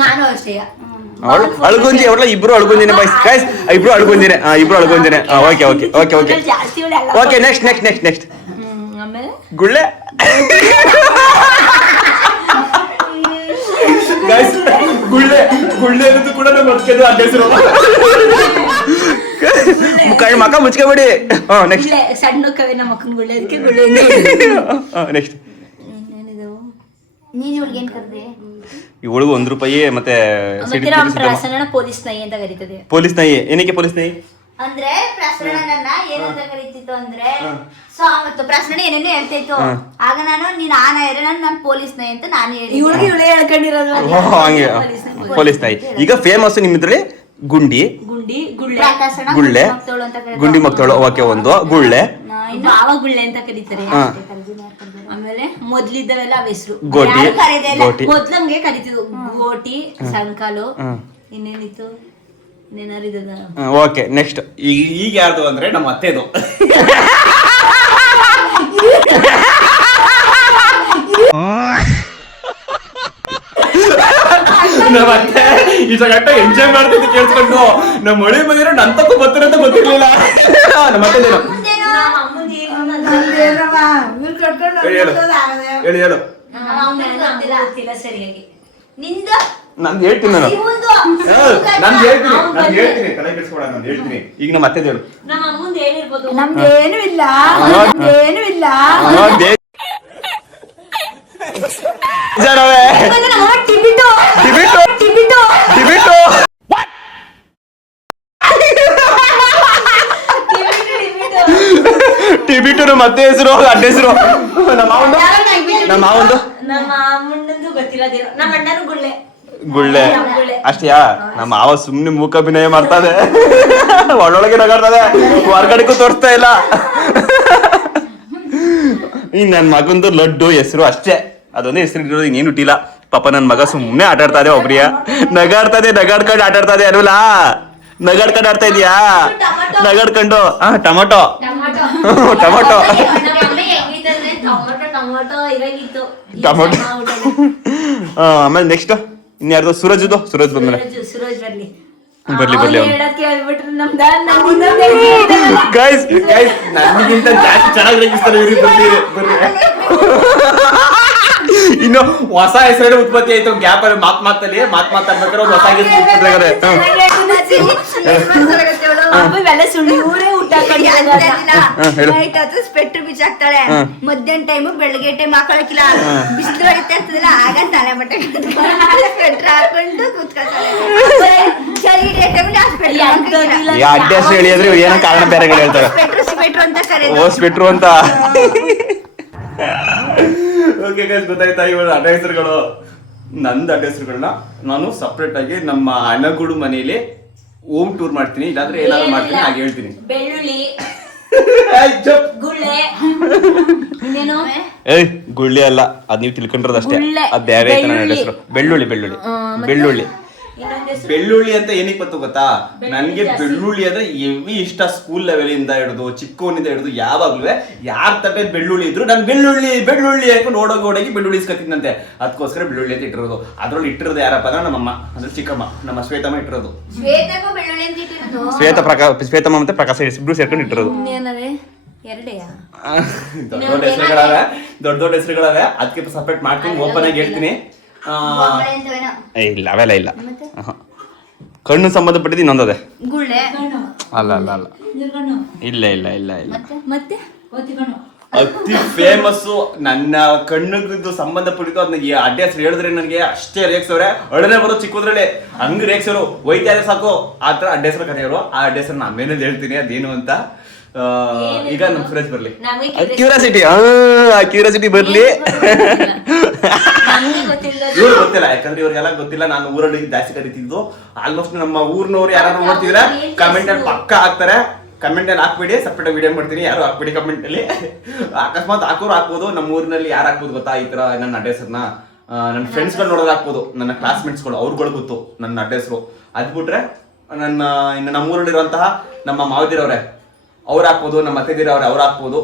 ನಾನು ಅಷ್ಟೇ ಅಳುಗುಂಜಿ ಅವಳ ಇಬ್ರು ಅಳುಗುಂಜಿನ ಗೈಸ್, ಇಬ್ರು ಅಳುಗುಂಜಿನೆ. ಓಕೆ ನೆಕ್ಸ್ಟ್ ಗುಳ್ಳೆ. ಗೈಸ್ ಗುಳ್ಳೆ ಅನ್ನೋದು ಕೂಡ ನಮ್ಮ ಮಕ್ಕಳು ಅಡ್ಡ ಹೆಸರು. ಮಕ ಮುಚ್ಕೋಬೇಡಿ. ನೆಕ್ಸ್ಟ್ ಸಣ್ಣ ಕವಿನ ಮಕ್ಕನ ಗುಳ್ಳೆ, ಅದಕ್ಕೆ ಗುಳ್ಳೆ. ನೆಕ್ಸ್ಟ್ ನೀನ್ ಇವ್ಳಿಗೇನ್ ಕರ್ದೆ? ಇವಳಿಗೂ ₹1 ಮತ್ತೆ ಪೊಲೀಸ್ ನಾಯಿ ಅಂತ ಕರೀತದೆ. ಪೊಲೀಸ್ ನಾಯಿ ಏನಕ್ಕೆ? ಪೊಲೀಸ್ ನಾಯಿ ಅಂದ್ರೆ ಪ್ರಸರಣ ನನ್ನ ಏನಂತ ಕರೀತಿತ್ತು ಅಂದ್ರೆ ಸಾವತ್ತು ಪ್ರಸರಣ ಏನೇನೋ ಹೇಳ್ತಿತ್ತು. ಆಗ ನಾನು ನೀನ್ ಆನ ಇದ್ರೆ ನಾನು ಪೊಲೀಸ್ ನಾಯಿ ಅಂತ ನಾನು ಹೇಳಿ ಇವಳೇ ಹೇಳ್ಕೊಂಡಿರೋದು ಹಂಗೆ ಪೊಲೀಸ್ ನಾಯಿ. ಈಗ ಫೇಮಸ್ ನಿಮ್ಮಿದ್ರಲ್ಲಿ ಗುಂಡಿ, ಪ್ರಕಾಶನ ಗುಳ್ಳೆ, ಮಕ್ತೋಳು ಅಂತ ಕರೀತಾರೆ. ಗುಂಡಿ ಮಕ್ತೋಳು, ಓಕೆ, ಒಂದು ಗುಳ್ಳೆ, ಬಾವ ಗುಳ್ಳೆ ಅಂತ ಕರೀತಾರೆ. ಆಮೇಲೆ ಮೊದ್ಲಿದ್ದವೆಲ್ಲ ಅವ ಹೆಸರು ಗೋಟಿ, ಯಾರು ಕರೀದೇ ಇಲ್ಲ. ಗೋಟಿ, ಮೊದ್ಲಂಗೆ ಕರಿತಿದ್ವು ಗೋಟಿ, ಸಂಕಾಲು, ಇನ್ನೇನಿತ್ತು ಇನ್ನೇನಾರಿದ. ಓಕೆ. ನೆಕ್ಸ್ಟ್ ಈಗ ಯಾರ್ದು ಅಂದ್ರೆ ನಮ್ಮ ಅತ್ತೆದು. ನಮ್ಮ ಅತ್ತೆ ಇಷ್ಟ ಎಂಜಾಯ್ ಮಾಡ್ತಿದ್ದು ಕೇಳಿಸ್ಕೊಂಡು ನಮ್ಮ ಮಳೆ ಮಗಿರೋ ನನ್ ತಕ್ಕ ಬರ್ತಾರೆ ಅಂತ ಗೊತ್ತಿರ್ಲಿಲ್ಲ. ನಮ್ಮ ಅತ್ತೆದೇನು ಹೇಳಿ ಹೇಳು. ಗೊತ್ತಿಲ್ಲ ಸರಿಯಾಗಿ. ನಿಂದು ನಂದು ಹೇಳ್ತೀನಿ ನಾನು, ಇವಂದು ನಂದು ಹೇಳ್ತೀನಿ ತಲೆ ಕೆಡಿಸ್ಕೊಡ, ನಾನು ಹೇಳ್ತೀನಿ. ಈಗ ನಮ್ಮ ಅತ್ತೆದು ಹೇಳು. ನಮ್ಮ ಅಮ್ಮಂದು ಏನಿರ್ಬೋದು? ನಮ್ದೇನು ಇಲ್ಲ, ಏನು ಇಲ್ಲ. ಟಿಬಿಟು ನಮ್ಮ ಅತ್ತೆ ಹೆಸರು, ಅಡ್ಡ ಹೆಸರು. ನಮ್ಮ ಮಾವಂದು ನಮ್ಮ ಅಮ್ಮಂದು ಗೊತ್ತಿಲ್ಲ. ನಮ್ಮ ಅಣ್ಣನು ಗುಳ್ಳೆ. ಗುಳ್ಳೆ ಅಷ್ಟೇಯಾ? ನಮ್ಮ ಮಾವ ಸುಮ್ನೆ ಮೂಕಾಭಿನಯ ಮಾಡ್ತದೆ, ಒಳೊಳಗೆ ನಗಾಡ್ತದೆ, ಹೊರಗಡೆಗೂ ತೋರಿಸ್ತಾ ಇಲ್ಲ. ಈಗ ನನ್ ಮಗಂದು ಲಡ್ಡು ಹೆಸರು ಅಷ್ಟೇ, ಅದೊಂದೇ ಹೆಸರು ಇರೋದು, ಇನ್ನೇನು ಹುಟ್ಟಿಲ್ಲ. ಪಾಪ ನನ್ ಮಗ ಸುಮ್ನೆ ಆಟಾಡ್ತಾ ಇದೆ, ಒಬ್ರಿಯ ನಗಾಡ್ಕೊಂಡು ಆಟಾಡ್ತಾ ಅಲ್ವಲ್ಲ, ನಗಾಡ್ಕೊಂಡು ಆಡ್ತಾ ಇದೀಯಾ? ನಗಾಡ್ಕೊಂಡು ಟೊಮೊಟೊ ಟೊಮೊಟೊ ಟೊಮೊಟೊ. ಆಮೇಲೆ ನೆಕ್ಸ್ಟ್ ಇನ್ಯಾರ್ದು? ಸೂರಜ್ದು. ಸೂರಜ್ ಬಂದ್ಮೇಲೆ ಬರ್ಲಿ ಗೈಸ್ ನನಗಿಂತ ಜಾಸ್ತಿ ಚೆನ್ನಾಗಿ ರೇಗಿಸ್ತಾರೆ ಇವ್ರಿಗೆ. ಇನ್ನು ಹೊಸ ಹೆಸರು ಉತ್ಪತ್ತಿ ಆಯ್ತು ಗ್ಯಾಪ್ ಅಲ್ಲಿ, ಮಾತಾಡ್ಲಿ ಮಾತಾಡ್ಬೇಕಾದ್ರೆ ಒಂದು ಹೊಸ ಸ್ಪೆಟ್ರ್ ಬಿಚ್ಚಾಕ್ತಾಳೆ. ಮಧ್ಯಾಹ್ನ ಟೈಮ್ ಬೆಳಗ್ಗೆ ಟೈಮ್ ಹಾಕೊಳಕಿಲ್ಲ, ಬಿಸಿಲು ಹೊಡಿತಾ ಇರ್ತದಲ್ಲ, ಆಗ ತಲೆ ಬಟ್ಟೆ ಸ್ವೆಟ್ರ್ ಹಾಕೊಂಡು ಕೂತ್ಕೊತಾಳೆ. ಅಡ್ಡ ಹೆಸರು ಹೇಳಿದ್ರೆ ಏನೋ ಕಾರಣ ಬೇರೆ ಹೇಳ್ತಾರೆ. ಸ್ವೆಟ್ರ್ ಅಂತ ಕರೆಯೋದು. ಓ ಸ್ವೆಟ್ರು ಅಂತ. ಓಕೆ ಗೈಸ್, ಗೊತ್ತಾಯ್ತಾ ಇವಾಗ ಅಡ್ಡ ಹೆಸರುಗಳು? ನಂದು ಅಡ್ಡ ಹೆಸರುಗಳನ್ನ ನಾನು ಸಪ್ರೇಟ್ ಆಗಿ ನಮ್ಮ ಅಣ್ಣಗೂಡು ಮನೆಯಲ್ಲಿ ಹೋಮ್ ಟೂರ್ ಮಾಡ್ತೀನಿ, ಇಲ್ಲಾಂದ್ರೆ ಏನಾದ್ರು ಮಾಡ್ತೀನಿ, ಹಾಗೆ ಹೇಳ್ತೀನಿ. ಬೆಳ್ಳುಳ್ಳಿ, ಗುಳ್ಳೆ, ಏಯ್ ಗುಳ್ಳಿ ಅಲ್ಲ, ಅದ್ ನೀವು ತಿಳ್ಕೊಂಡಿರೋದು ಅಷ್ಟೇ, ಅದ್ ಬೇರೆ ಐತೆ ನನ್ನ ಹೆಸರು. ಬೆಳ್ಳುಳ್ಳಿ ಬೆಳ್ಳುಳ್ಳಿ ಬೆಳ್ಳುಳ್ಳಿ ಬೆಳ್ಳುಳ್ಳಿ ಅಂತ ಏನಕ್ಕೆ ಬಂತು ಗೊತ್ತಾ? ನನ್ಗೆ ಬೆಳ್ಳುಳ್ಳಿ ಅಂದ್ರೆ ಎವಿ ಇಷ್ಟ. ಸ್ಕೂಲ್ ಲೆವೆಲ್ ಇಂದ ಹಿಡಿದು ಚಿಕ್ಕವನಿಂದ ಹಿಡಿದು ಯಾವಾಗ್ಲೂ ಯಾರ್ ತಟ್ಟೆ ಬೆಳ್ಳುಳ್ಳಿ ಇದ್ರು ನಾನು ಬೆಳ್ಳುಳ್ಳಿ ಬೆಳ್ಳುಳ್ಳಿ ಹಾಕೊಂಡು ಓಡೋಗಿ ಬೆಳ್ಳುಳ್ಳಿ ಇಸ್ಕೊತಿದ್ದಂತೆ. ಅದಕ್ಕೋಸ್ಕರ ಬೆಳ್ಳುಳ್ಳಿ ಅಂತ ಇಟ್ಟಿರೋದು. ಅದ್ರಲ್ಲಿ ಇಟ್ಟಿರೋದು ಯಾರಪ್ಪ ಅಂದ್ರೆ ನಮ್ಮಮ್ಮ, ಅಂದ್ರೆ ಚಿಕ್ಕಮ್ಮ, ನಮ್ಮ ಶ್ವೇತಮ್ಮ ಇಟ್ಟಿರೋದು. ಶ್ವೇತಮ್ಮ ಮತ್ತೆ ಪ್ರಕಾಶ ಇಬ್ರು ಸೇರ್ಕೊಂಡು ಇಟ್ಟಿರೋದು. ದೊಡ್ಡ ಹೆಸರುಗಳವೆ, ಅದಕ್ಕೆ ಸಪ್ರೇಟ್ ಮಾಡ್ತೀನಿ, ಓಪನ್ ಆಗಿ ಹೇಳ್ತೀನಿ. ಇಲ್ಲ ಅವೆಲ್ಲ ಇಲ್ಲ. ಕಣ್ಣು ಸಂಬಂಧಪಟ್ಟಿದ್ದು ಇನ್ನೊಂದದೆ. ಅಲ್ಲ ಅಲ್ಲ ಅಲ್ಲ, ಇಲ್ಲ ಇಲ್ಲ ಇಲ್ಲ ಇಲ್ಲ. ಅತಿ ಫೇಮಸ್ ನನ್ನ ಕಣ್ಣಿಗೆ ಸಂಬಂಧಪಟ್ಟಿದ್ದು ಅದನ್ನ ಅಡ್ಡ ಹೆಸರು ಹೇಳಿದ್ರೆ ನನಗೆ ಅಷ್ಟೇ ರೇಗ್ಸವ್ರೆ, ಒಡನೆ ಬರೋ ಚಿಕ್ಕದ್ರಲ್ಲಿ ಹಂಗ್ ರೇಗ್ಸೋರು, ಒಯ್ತಾ ಇದೆ ಸಾಕು ಆ ತರ ಅಡ್ಡ ಹೆಸರು ಕರೆಯೋರು. ಆ ಅಡ್ಡ ಹೆಸರು ನಾನು ಆಮೇಲೆ ಹೇಳ್ತೀನಿ ಅದೇನು ಅಂತ. ಈಗ ನಮ್ ಸುರೇಶ್ ಬರ್ಲಿ, ಕ್ಯೂರಿಯಾಸಿಟಿ ಬರ್ಲಿ. ಇವ್ರು ಗೊತ್ತಿಲ್ಲ, ಯಾಕಂದ್ರೆ ಇವ್ರಿಗೆಲ್ಲ ಗೊತ್ತಿಲ್ಲ. ನಾನು ಊರಲ್ಲಿ ಜಾಸ್ತಿ ಕರಿತಿದ್ದು. ಆಲ್ಮೋಸ್ಟ್ ನಮ್ಮ ಊರ್ನವ್ರು ಯಾರು ನೋಡ್ತಿದ್ರೆ ಕಮೆಂಟ್ ಅಲ್ಲಿ ಪಕ್ಕ ಹಾಕ್ತಾರೆ. ಕಮೆಂಟ್ ಅಲ್ಲಿ ಹಾಕ್ಬೇಡಿ, ಸಪ್ರೇಟ್ ವಿಡಿಯೋ ಮಾಡ್ತೀನಿ, ಯಾರು ಹಾಕ್ಬೇಡಿ ಕಮೆಂಟ್ ಅಲ್ಲಿ. ಅಕಸ್ಮಾತ್ ಹಾಕೋರು ಹಾಕ್ಬೋದು. ನಮ್ಮ ಊರಿನಲ್ಲಿ ಯಾರು ಹಾಕ್ಬೋದು ಗೊತ್ತಾ ಈ ತರ ನನ್ನ ಅಡ್ಡ ಹೆಸರನ್ನ? ನನ್ನ ಫ್ರೆಂಡ್ಸ್ ಗಳು ನೋಡೋದು ಹಾಕ್ಬೋದು, ನನ್ನ ಕ್ಲಾಸ್ಮೇಟ್ಸ್ ಗಳು, ಅವ್ರುಗಳು ಗೊತ್ತು ನನ್ನ ಅಡ್ಡ ಹೆಸರು. ಅದ್ ಬಿಟ್ರೆ ಇನ್ನು ನಮ್ಮ ಊರಲ್ಲಿರುವಂತಹ ನಮ್ಮ ಮಾವದಿರವ್ರೆ ಅವ್ರು ಹಾಕ್ಬೋದು, ನಮ್ಮ ಅತ್ತೆದಿರವ್ರೆ ಅವ್ರು ಹಾಕ್ಬೋದು.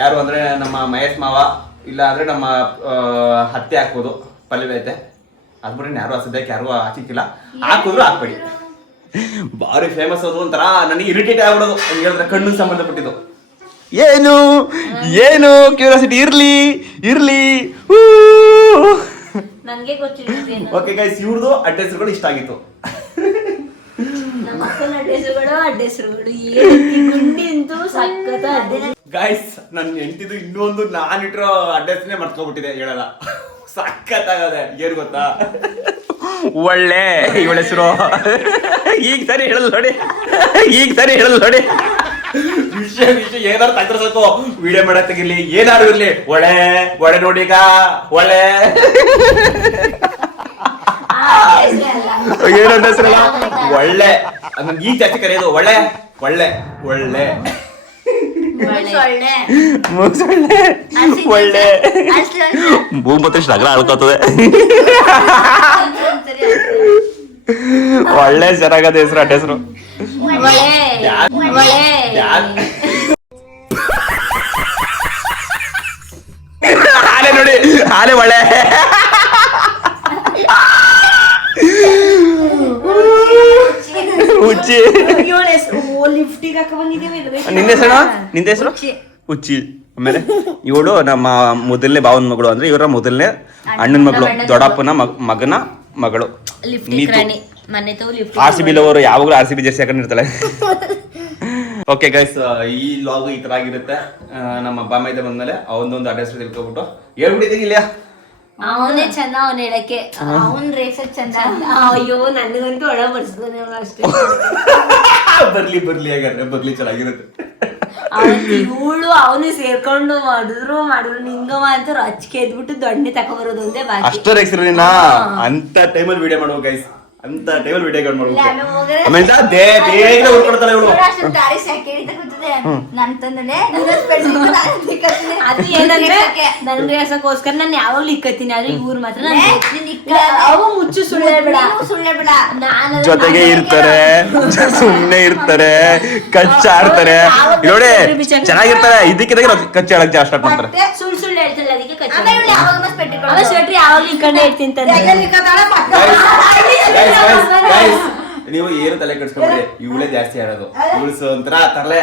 ಯಾರು ಅಂದ್ರೆ ನಮ್ಮ ಮಹೇಶ್ ಮಾವ, ಇಲ್ಲ ಅಂದ್ರೆ ನಮ್ಮ ಹತ್ತೆ ಹಾಕ್ಬೋದು, ಪಲ್ಲವಿ ಐತೆ. ಅದ್ಬಿಟ್ರೆ ಯಾರು ಸದ್ಯಕ್ಕೆ ಯಾರು ಹಾಕಿಕ್ಕಿಲ್ಲ, ಹಾಕಿದ್ರು ಹಾಕ್ಬೇಡಿ. ಭಾರಿ ಫೇಮಸ್ ಅದು, ಒಂಥರ ನನಗೆ ಇರಿಟೇಟ್ ಆಗ್ಬಿಡೋದು ಹೇಳಿದ್ರೆ ಕಣ್ಣಿಗೆ ಸಂಬಂಧಪಟ್ಟಿದ್ದು. ಏನು ಏನು ಕ್ಯೂರಿಯಾಸಿಟಿ ಇರ್ಲಿ ಇರ್ಲಿ. ನನಗೆ ಗೊತ್ತಿಲ್ಲ. ಓಕೆ ಗೈಸ್, ಇವ್ರದ್ದು ಅಡ್ಡ ಹೆಸರುಗಳು ಇಷ್ಟ ಆಗಿತ್ತು. ಗೈಸ್ ನನ್ನ ಹೆಂಡತಿದು ಇನ್ನೊಂದು ನಾನಿಟ್ಟಿರೋ ಅಡ್ಡ ಹೆಸರೇ ಮರ್ತ್ಕೊಬಿಟ್ಟಿದೆ, ಹೇಳಲ್ಲ. ಸಖತ್ತಾಗದೆ ಏನ್ ಗೊತ್ತಾ? ಒಳ್ಳೆ ಇವಳ ಹೆಸರು ಈಗ ಸರಿ ಹೇಳಲ್ ನೋಡಿ ವಿಷಯ ಏನಾರು ತಗ್ರಸಕ್ಕೋ ವಿಡಿಯೋ ಮಾಡಕ್ ತೆಗಿರ್ಲಿ ಏನಾರು ಇರ್ಲಿ ಒಳ್ಳೆ ನೋಡಿ ಈಗ ಒಳ್ಳೆ ಏನಂತ ಹೆಸರಲ್ಲ ಒಳ್ಳೆ ನನ್ಗೆ ಈಗ ಜಾಸ್ತಿ ಕರೆಯೋದು ಒಳ್ಳೆ ಒಳ್ಳೆ ಭೂಮಿ ನಗರ ಆಳ್ಕೋತದೆ ಒಳ್ಳೆ ಚೆನ್ನಾಗದ ಹೆಸರು ಅಡ್ಡ ಹೆಸರು ಆಲೆ ನೋಡಿ ಆಲೆ ಒಳ್ಳೆ ಹುಚ್ಚಿ ನಿಂದ ಹೆಸರು ಹುಚ್ಚಿ ಆಮೇಲೆ ಇವಳು ನಮ್ಮ ಮೊದಲನೇ ಭಾವನ ಮಗಳು ಅಂದ್ರೆ ಇವರ ಮೊದಲನೇ ಅಣ್ಣನ ಮಗಳು ದೊಡ್ಡಪ್ಪನ ಮಗಳು RCB ಲವರು ಯಾವಾಗಲೂ RCB ಜರ್ಸಿ ಹಾಕೊಂಡಿರ್ತಾಳೆ. ಓಕೆ ಗೈಸ್, ಈ ಲಾಗ್ ಈ ತರ ಆಗಿರುತ್ತೆ. ನಮ್ಮ ಬಾಮೈದ ಬಂದ್ಮೇಲೆ ಅವನದೊಂದು ಅಡ್ರೆಸ್ ತಿಳ್ಕೊಬಿಟ್ಟು ಹೇಳ್ಬಿಟ್ಟಿದ್ದೀವಿ ಇಲ್ಲ ಅವನೇ ಚಂದ ಅವನ್ ಹೇಳಕ್ಕೆ ಅವನ್ ರೇಸ ಚಂದ. ಅಯ್ಯೋ ನನಗಂತೂ ಒಳ ಬರ್ಸ್ತಾನೆ ಅಷ್ಟೇ. ಬರ್ಲಿ ಹಾಗಾದ್ರೆ ಬರ್ಲಿ ಚೆನ್ನಾಗಿರುತ್ತೆ. ಇವಳು ಅವನು ಸೇರ್ಕೊಂಡು ಮಾಡಿದ್ರು ನಿಂಗವ ಅಂತ ರಚ್ಕೆ ಎದ್ಬಿಟ್ಟು ದೊಣ್ಣೆ ತಕೊಬರೋದು ಒಂದೇ ಬಾಕಿ. ಅಷ್ಟರ ಹೆಸರಿನ ಅಂತ ಟೈಮಲ್ಲಿ ವಿಡಿಯೋ ಮಾಡುವ ಗೈಸ್, ಅಂತ ಟೈಮಲ್ಲಿ ವಿಡಿಯೋ ಮಾಡ್ಬೇಕು. ಬೇಗ ಉಳ್ಕೊಳ್ತಾಳೆ ಇವಳು. ಅದು ಏನಂದ್ರೆ ನನ್ಗೆ ಹೆಸಕ್ಕೋಸ್ಕರ ನಾನು ಯಾವಾಗ್ಲೂ ಇಕ್ಕತ್ತೀನಿ, ಆದ್ರೆ ಇವ್ರು ಮಾತ್ರ ಅವ ಮುಚ್ಚು ಸುಳ್ಳೆ ಬಿಡ ಜೊತೆಗೆ ಇರ್ತಾರೆ, ಸುಮ್ನೆ ಇರ್ತಾರೆ, ಕಚ್ಚಾಡ್ತಾರೆ ನೋಡಿ, ಚೆನ್ನಾಗಿರ್ತಾರೆ. ಇದಕ್ಕಿದಾಗ ಕಚ್ಚಾಡಕ್ ಜಾಸ್ತಿ ಸ್ಟಾರ್ಟ್ ಮಾಡ್ತಾರೆ. ಸುಳ್ಳು ಹೇಳ್ತಿಲ್ಲ, ಅದಕ್ಕೆ ಸ್ವೆಟ್ರಿ ಯಾವಾಗ್ಲೂ ಇಕ್ಕಂಡೆ ಇರ್ತೀನಿ. ನೀವು ಏನು ತಲೆ ಕೆಡ್ಸ್ಕೊಂಡ್ರಿ, ಇವಳೇ ಜಾಸ್ತಿ ಆಡೋದು. ಇವಳು ಒಂಥರ ತರಲೆ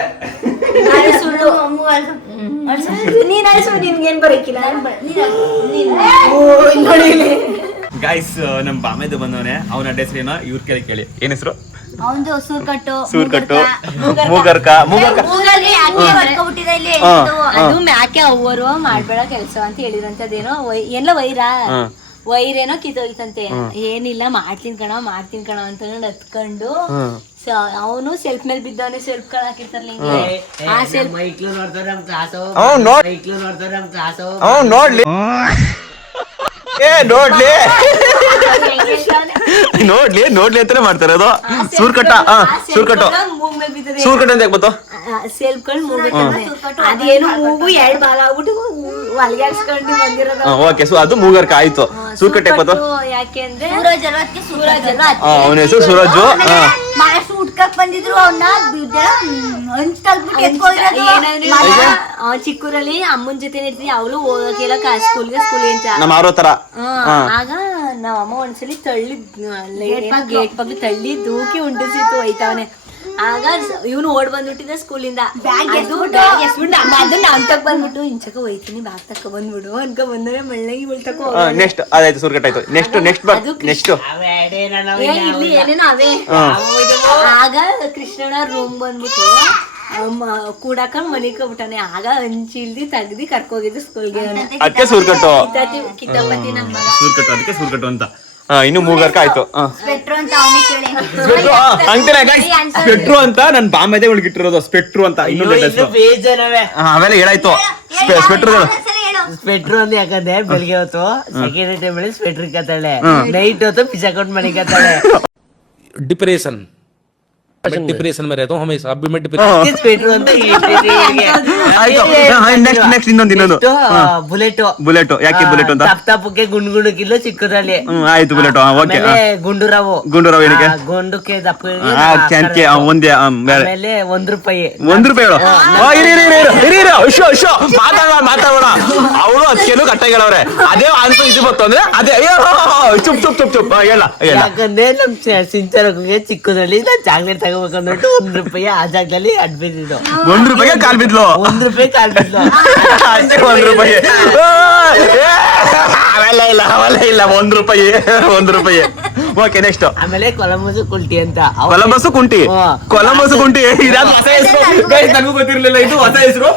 ಸುಳ್ಳು. ನಿನ್ಗೇನ್ ಬರಕಿಲ್ಲ. ಗೈಸ್, ನಮ್ ಬಾಮೇದು ಬಂದವನೆ, ಅವನ ಅಡ್ರೆಸ್ ಏನೋ ಇವ್ರ ಕೇಳಿ. ಏನ್ ಹೆಸರು? ಅವಂದು ಸೂರ್ಕಟ್ಟು, ಮೂಗರ್ಕ. ಅದು ಮ್ಯಾಕೆ ಅವರು ಮಾಡ್ಬೇಡ ಕೆಲ್ಸ ಅಂತ ಹೇಳಿದ್ರಂತದೇನೋ ಎಲ್ಲ ವೈರೇನೋ ಕಿತ್ತೋಯ್ತಂತೆ. ಏನಿಲ್ಲ ಮಾಡ್ತೀನಿ ಕಣ ಅಂತ ಹತ್ಕೊಂಡು ಅವನು ಸೆಲ್ಫ್ ಮೇಲೆ ಬಿದ್ದವನೇ, ಸೆಲ್ಫ್ ಕಣ ಹಾಕಿರ್ತಾರಲ್ಲ ಹಿಂಗೆ. ಆ ಸೆಲ್ಫ್ ನೋಡ್ಲಿ ಅಂತಾನೆ ಮಾಡ್ತಾರೆ. ಅದು ಸೂರ್ಕಟ್ಟ ಅಂತ ಯಾಕೆ ಸೆಲ್ಫ್ ಕೊಂಡು ಮೂಗಕ್ಕೆ ಅದೇನು ಮೂಗು 2 ಭಾಗ ಆಗ್ಬಿಟ್ಟು ಹೊಲಿಗೆ ಹಾಕ್ಸ್ಕೊಂಡು ಬಂದಿರೋದು. ಓಕೆ, ಸೊ ಅದು ಮೂಗರ್ಕ ಆಯ್ತು. ಸೂರ್ಕಟ್ಟ ಯಾಕೆ ಅಂದ್ರೆ ಅವನ ಹೆಸರು ಸೂರಜ್. ಹುಡ್ಕಕ್ ಬಂದಿದ್ರು ಅವನ್ನ ಚಿಕ್ಕೂರಲ್ಲಿ ಅಮ್ಮನ ಜೊತೆ ಇರ್ತೀನಿ, ಅವಳು ಹೋಗಕ್ಕೆಲ್ಲ ಸ್ಕೂಲ್ಗೆ ಅಂತ ನಮ್ಮ ಆರೋ ತರ. ಆಗ ನಾವ್ ಅಮ್ಮ ಒಂದ್ಸಲಿ ತಳ್ಳಿ ಗೇಟ್ ಪಕ್ಕ ತಳ್ಳಿ ದೂಕಿ ಉಂಟಿಸಿತ್ತು ಹೋಯ್ತವನೆ. ಆಗ ಇವನು ಓಡ್ ಬಂದ್ಬಿಟ್ಟಿದ್ದ ಸ್ಕೂಲಿಂದ. ಅದನ್ನ ಅಂತಕ್ ಬಂದ್ಬಿಟ್ಟು ಇಂಚಕ ಹೋಯ್ತೀನಿ, ಬ್ಯಾಗ್ ತಕ್ಕ ಬಂದ್ಬಿಡು ಅನ್ಕ ಬಂದ್ರೆ ಮಳ್ಳಂಗಿ ಬೀಳ್ತಕ್ಕ. ನೆಕ್ಸ್ಟ್ ಅದಾಯ್ತು, ಸೂರ್ಕಟ್ಟ ಆಯ್ತು. ನೆಕ್ಸ್ಟ್ ಇಲ್ಲಿ ಏನೇನೋ ಅವೇ. ಆಗ ಕೃಷ್ಣನ ರೂಮ್ ಬಂದ್ಬಿಟ್ಟು ಕೂಡಾಕ ಮನಿಕೊಬಿಟ್ಟಾನೆ. ಆಗ ಹಂಚಿಲ್ದಿ ತೆಗ್ದಿ ಕರ್ಕೋಗಿದ್ದು ಸ್ಕೂಲ್ಗೆ. ಅದಕ್ಕೆ ಸೂರ್ಕಟ್ಟು ಕಿತಾಪತಿ ನಮ್ಮ ಸೂರ್ಕಟ್ಟು, ಅದಕ್ಕೆ ಸೂರ್ಕಟ್ಟು ಅಂತ. ಇನ್ನು ಮೂಗರ್ಕ ಆಯ್ತು. ಸ್ಪೆಟ್ರು ಅಂತ ಅವನೇ ಕೇಳಿ. ಸ್ಪೆಟ್ರು ಅಂತ ನನ್ ಬಾಮೈದೆ ಒಳಗಿಟ್ಟಿರೋದು, ಸ್ಪೆಟ್ರು ಅಂತ. ಅವೆಲ್ಲ ಹೇಳಾಯ್ತು. ಸ್ವೆಟ್ರು ಅಂತ ಯಾಕಂದ್ರೆ ಬೆಳಿಗ್ಗೆ ಹೊತ್ತು ಸೆಕೆಂಡ್ ಟೈಮ್ ಸ್ವೆಟ್ರ್ ಇಕ್ಕತ್ತಾಳೆ, ನೈಟ್ ಹೊತ್ತು ಪಿಚಾಕೊಂಡ್ ಮನಿಕತ್ತಾಳೆ. डिप्रेशन में रहता हूँ हमेशा. अभी मैं डिप्रेशन. ಸ್ವೆಟ್ರು ಅಂತ ಬುಲೆಟ್. ಯಾಕೆ ಬುಲೆಟ್ ಅಂತ? ತಪ್ಪಕ್ಕೆ ಗುಂಡುಕಿಲ್ಲ ಚಿಕ್ಕದಲ್ಲಿ. ಆಯ್ತು ಬುಲೆಟ್. ಓಕೆ. ಗುಂಡುರಾವು ಏನಕ್ಕೆ? ಗುಂಡುಕ್ಕೆ ದಪ್ಪ ಒಂದೇ. ಆಮೇಲೆ ₹1. ಮಾತಾಡೋಣ. ಅವಳು ಅದಕ್ಕೇನು ಕಟ್ಟಾಗಳವ್ರೆ. ಅದೇ ಆನ್ಸರ್ ಇದು ಬಂತು ಅಂದ್ರೆ ಅದೇ ಚುಪ್ ಹೇಳ. ಯಾಕಂದ್ರೆ ನಮ್ ಸಿಂಚರಕ್ಕೆ ಚಿಕ್ಕದಲ್ಲಿ ಚಾಕ್ಲೇಟ್ ತಗೋಬೇಕಂದ್ಬಿಟ್ಟು ₹1 ಆ ಜಾಗದಲ್ಲಿ ಅಡ್ಬಿದ್ದು. ₹1 ಕಾಲ್ ಬಿದ್ಲು. ₹1 ಕಾಲ್ ಬಿದ್ಲು. ಅಷ್ಟೇ ₹1. ಅವೆಲ್ಲ ಇಲ್ಲ ₹1. ಓಕೆ ನೆಕ್ಸ್ಟ್ ಆಮೇಲೆ ಕೊಲಂಬಸ್ ಕುಲ್ಟಿ ಅಂತ ಕೊಲಂಬಸ್ ಕುಂಟಿ ಹಾ. ಕೊಲಂಬಸ್ ಕುಂಟಿ ಇದ್ಯಾವ್ದು ಹೊಸ ಹೆಸರು Guys, ನನಗೂ ಗೊತ್ತಿರ್ಲಿಲ್ಲ ಇದು ಹೊಸ ಹೆಸರು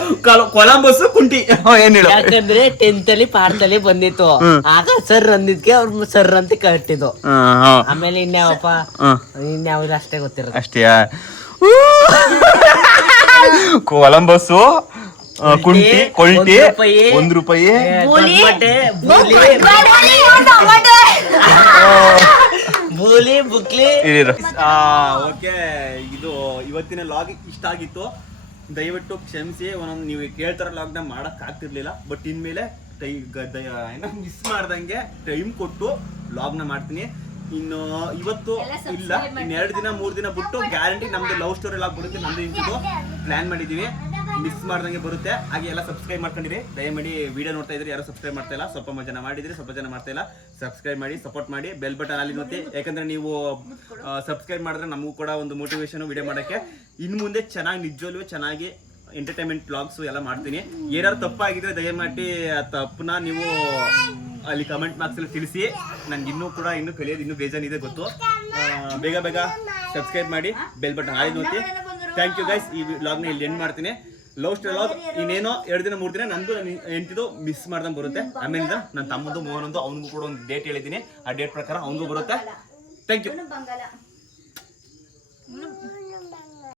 ಕೊಲಂಬಸ್ ಕುಂಟಿ ಏನ್ ಹೇಳು ಯಾಕಂದ್ರೆ 10th ಅಲ್ಲಿ ಪಾಠದಲ್ಲಿ ಬಂದಿತ್ತು ಆಗ ಸರ್ ಅಂದಿದ್ಕೆ ಅವ್ರು ಸರ್ ಅಂತ ಕಟ್ಟಿದ್ದು ಆಮೇಲೆ ಇನ್ಯಾವಪ್ಪ ಇನ್ಯಾವ್ದು ಅಷ್ಟೇ ಗೊತ್ತಿರೋದು ಅಷ್ಟೇಯಾ ಕೊಲಂಬಸ್ ಕುಂಟಿ ಕೊಲ್ಟಿ ₹1 ಬೂಲಿ ಬುಕ್ಲಿ ಓಕೆ ಇದು ಇವತ್ತಿನ ಲಾಗ್ ಇಷ್ಟ ಆಗಿತ್ತು ದಯವಿಟ್ಟು ಕ್ಷಮಿಸಿ ಒಂದೊಂದು ನೀವು ಕೇಳ್ತಾರ ಲಾಗ್ನ ಮಾಡಕ್ ಆಗ್ತಿರ್ಲಿಲ್ಲ ಬಟ್ ಇನ್ಮೇಲೆ ಮಿಸ್ ಮಾಡ್ದಂಗೆ ಟೈಮ್ ಕೊಟ್ಟು ಲಾಗ್ನ ಮಾಡ್ತೀನಿ ಇನ್ನು ಇವತ್ತು ಇಲ್ಲ ಇನ್ನು 2 ದಿನ 3 ದಿನ ಬಿಟ್ಟು ಗ್ಯಾರಂಟಿ ನಮ್ದು ಲವ್ ಸ್ಟೋರಿ ಲಾಗ್ ಬರುತ್ತೆ ನಮ್ದು ಇಂತಿದ್ದು ಪ್ಲಾನ್ ಮಾಡಿದೀವಿ ಮಿಸ್ ಮಾಡ್ದಂಗೆ ಬರುತ್ತೆ ಹಾಗೆ ಎಲ್ಲ ಸಬ್ಸ್ಕ್ರೈಬ್ ಮಾಡ್ಕೊಂಡಿರಿ ದಯಮಾಡಿ ವಿಡಿಯೋ ನೋಡ್ತಾ ಇದ್ರೆ ಯಾರು ಸಬ್ಸ್ಕ್ರೈಬ್ ಮಾಡ್ತಾ ಇಲ್ಲ ಸ್ವಲ್ಪ ಜನ ಮಾಡಿದ್ರಿ ಸ್ವಲ್ಪ ಜನ ಮಾಡ್ತಾ ಇಲ್ಲ ಸಬ್ಸ್ಕ್ರೈಬ್ ಮಾಡಿ ಸಪೋರ್ಟ್ ಮಾಡಿ ಬೆಲ್ ಬಟನ್ ಅಲ್ಲಿ ಒತ್ತಿ ಯಾಕಂದ್ರೆ ನೀವು ಸಬ್ಸ್ಕ್ರೈಬ್ ಮಾಡಿದ್ರೆ ನಮಗೂ ಕೂಡ ಒಂದು ಮೋಟಿವೇಶನ್ ವಿಡಿಯೋ ಮಾಡೋಕ್ಕೆ ಇನ್ನು ಮುಂದೆ ಚೆನ್ನಾಗಿ ನಿಜವಲ್ಲೂ ಚೆನ್ನಾಗಿ ಎಂಟರ್ಟೈನ್ಮೆಂಟ್ ವ್ಲಾಗ್ಸ್ ಎಲ್ಲ ಮಾಡ್ತೀನಿ ಏನಾದ್ರು ತಪ್ಪಾಗಿದ್ರೆ ದಯಮಾಡಿ ಆ ತಪ್ಪನ್ನ ನೀವು ಅಲ್ಲಿ ಕಮೆಂಟ್ ಬಾಕ್ಸ್ ಅಲ್ಲಿ ತಿಳಿಸಿ ನನ್ಗೆ ಇನ್ನೂ ಕಲಿಯೋದು ಇನ್ನೂ ಬೇಜಾನಿದೆ ಗೊತ್ತು ಬೇಗ ಬೇಗ ಸಬ್ಸ್ಕ್ರೈಬ್ ಮಾಡಿ ಬೆಲ್ ಬಟನ್ ಆಯ್ತು ನೋಡಿ ಥ್ಯಾಂಕ್ ಯು ಗೈಸ್ ಈ ವ್ಲಾಗ್ನ ಇಲ್ಲಿ ಎಂಡ್ ಮಾಡ್ತೀನಿ ಲವ್ ಸ್ಟೋರಿ ವ್ಲಾಗ್ ಇನ್ನೇನೋ 2 ದಿನ 3 ದಿನ ನಂದು ಎಂಟಿದು ಮಿಸ್ ಮಾಡ್ದಂಗೆ ಬರುತ್ತೆ ಆಮೇಲಿಂದ ನನ್ನ ತಮ್ಮದು ಮೋಹನಂದು ಅವನಿಗೂ ಕೂಡ ಒಂದು ಡೇಟ್ ಹೇಳಿದ್ದೀನಿ ಆ ಡೇಟ್ ಪ್ರಕಾರ ಅವನಿಗೂ ಬರುತ್ತೆ ಥ್ಯಾಂಕ್ ಯು